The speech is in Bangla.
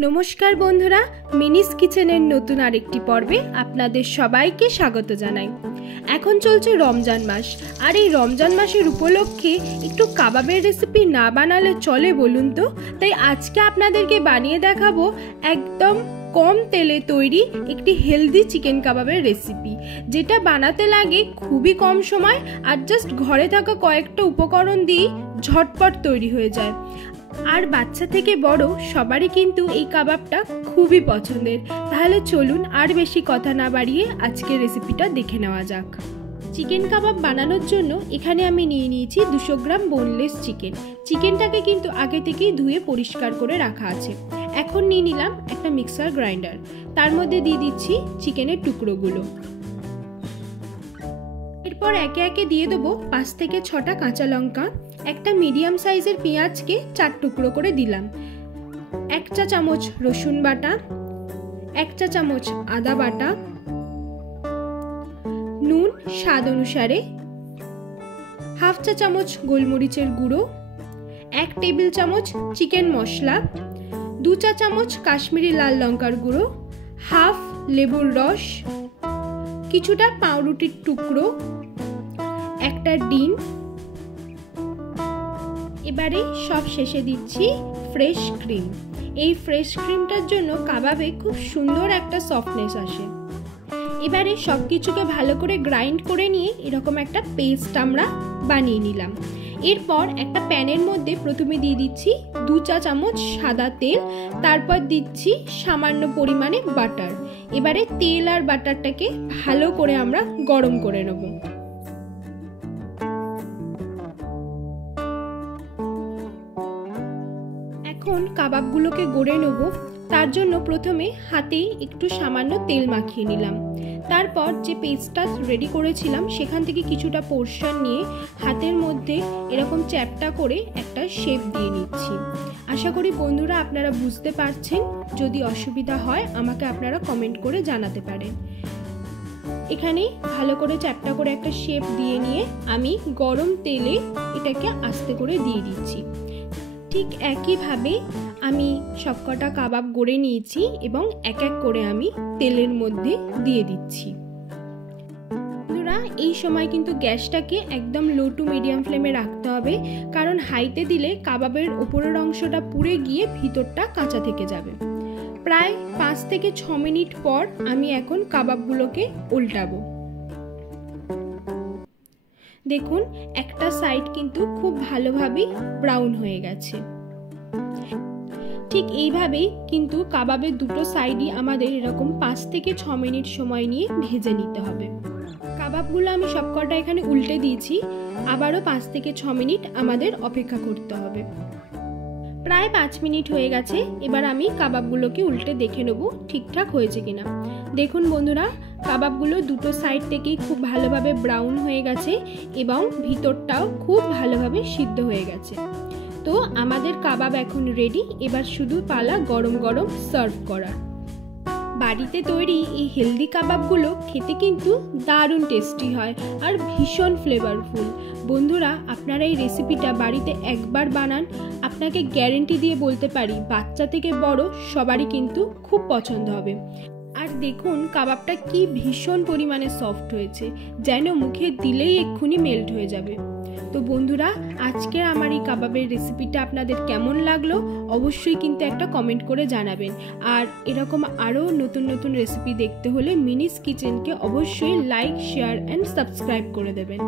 नमस्कार बंधुरा मिनिस किचेनेर नतून आरेकटी पर्वे आपनादेर सबाइके स्वागत जानाई। एखन चलছে रमजान मास और এই रमजान मासेर उपलक्षे एकटू काबाबेर रेसिपि ना बानाले चले बोलुन तो। ताई आजके आपनादेरके बानिये देखाबो एकदम कम तेले तैरी एकटी हेल्दी चिकेन काबाबेर रेसिपि, जेटा बानाते लागे खूबी कम समय और जस्ट घरे थाका कयेकटा उपकरण दिए झटपट तैरी हये जाय। আর বাচ্চা থেকে বড় সবারই কিন্তু এই কাবাবটা খুবই পছন্দের। তাহলে চলুন আর বেশি কথা না বাড়িয়ে আজকে রেসিপিটা দেখে নেওয়া যাক। চিকেন কাবাব বানানোর জন্য এখানে আমি নিয়ে নিয়েছি 200 গ্রাম বোনলেস চিকেন। চিকেনটাকে কিন্তু আগে থেকেই ধুয়ে পরিষ্কার করে রাখা আছে। এখন নিয়ে নিলাম একটা মিক্সার গ্রাইন্ডার, তার মধ্যে দিয়ে দিচ্ছি চিকেনের টুকরোগুলো। এরপর একে একে দিয়ে দেবো 5 থেকে 6টা কাঁচা লঙ্কা, একটা মিডিয়াম সাইজের পেঁয়াজকে 4 টুকরো করে দিলাম, 1 চা চামচ রসুন বাটা, 1 চা চামচ আদা বাটা, নুন স্বাদ অনুসারে, হাফ চা চামচ গোলমরিচের গুঁড়ো, 1 টেবিল চামচ চিকেন মশলা, 2 চা চামচ কাশ্মীরি লাল লঙ্কার গুঁড়ো, হাফ লেবুর রস, কিছুটা পাউরুটির টুকরো, একটা ডিম। এবারে সব শেষে দিচ্ছি ফ্রেশ ক্রিম। এই ফ্রেশ ক্রিমটার জন্য কাবাবে খুব সুন্দর একটা সফটনেস আসে। এবারে সব কিছুকে ভালো করে গ্রাইন্ড করে নিয়ে এরকম একটা পেস্ট আমরা বানিয়ে নিলাম। এরপর একটা প্যানের মধ্যে প্রথমে দিয়ে দিচ্ছি 2 চা চামচ সাদা তেল, তারপর দিচ্ছি সামান্য পরিমাণে বাটার। এবারে তেল আর বাটারটাকে ভালো করে আমরা গরম করে নেব। এখন কাবাবগুলোকে গড়ে নেব। তার জন্য প্রথমে হাতেই একটু সামান্য তেল মাখিয়ে নিলাম। তারপর যে পেস্টটা রেডি করেছিলাম সেখান থেকে কিছুটা পোরশন নিয়ে হাতের মধ্যে এরকম চ্যাপটা করে একটা শেপ দিয়ে নিচ্ছি। আশা করি বন্ধুরা আপনারা বুঝতে পারছেন। যদি অসুবিধা হয় আমাকে আপনারা কমেন্ট করে জানাতে পারেন। এখানে ভালো করে চ্যাপটা করে একটা শেপ দিয়ে নিয়ে আমি গরম তেলে এটাকে আস্তে করে দিয়ে দিচ্ছি। ঠিক একইভাবে আমি সবকটা কাবাব গড়ে নিয়েছি এবং এক এক করে আমি তেলের মধ্যে দিয়ে দিচ্ছি। বন্ধুরা এই সময় কিন্তু গ্যাসটাকে একদম লো টু মিডিয়াম ফ্লেমে রাখতে হবে, কারণ হাইতে দিলে কাবাবের উপরের অংশটা পুড়ে গিয়ে ভিতরটা কাঁচা থেকে যাবে। প্রায় 5 থেকে 6 মিনিট পর আমি এখন কাবাবগুলোকে উল্টাবো। দেখুন একটা সাইড কিন্তু খুব ভালোভাবে ব্রাউন হয়ে গেছে। ঠিক এইভাবেই কিন্তু কাবাবের দুটো সাইডই আমাদের এরকম 5 থেকে 6 মিনিট সময় নিয়ে ভেজে নিতে হবে। কাবাবগুলো আমি সবকটা এখানে উল্টে দিয়েছি, আবারও 5 থেকে 6 মিনিট আমাদের অপেক্ষা করতে হবে। প্রায় 5 মিনিট হয়ে গেছে। এবার আমি কাবাবগুলোকে উল্টে দেখে নেব ঠিকঠাক হয়েছে কিনা। দেখুন বন্ধুরা কাবাবগুলো দুটো সাইড থেকেই খুব ভালোভাবে ব্রাউন হয়ে গেছে এবং ভিতরটাও খুব ভালোভাবে সিদ্ধ হয়ে গেছে। তো আমাদের কাবাব এখন রেডি। এবার শুধু পালা গরম গরম সার্ভ করা। বাড়িতে তৈরি এই হেলদি কাবাবগুলো খেতে কিন্তু দারুণ টেস্টি হয় আর ভীষণ ফ্লেভারফুল। বন্ধুরা আপনারা এই রেসিপিটা বাড়িতে একবার বানান, আপনাকে গ্যারেন্টি দিয়ে বলতে পারি বাচ্চা থেকে বড় সবারই কিন্তু খুব পছন্দ হবে। আর দেখুন কাবাবটা কি ভীষণ পরিমাণে সফট হয়েছে, যেন মুখে দিলেই এক্ষুনি মেল্ট হয়ে যাবে। তো বন্ধুরা আজকের আমার এই কাবাবের রেসিপিটা আপনাদের কেমন লাগলো অবশ্যই কিন্তু একটা কমেন্ট করে জানাবেন। আর এরকম আরও নতুন নতুন রেসিপি দেখতে হলে মিনিস কিচেনকে অবশ্যই লাইক, শেয়ার অ্যান্ড সাবস্ক্রাইব করে দেবেন।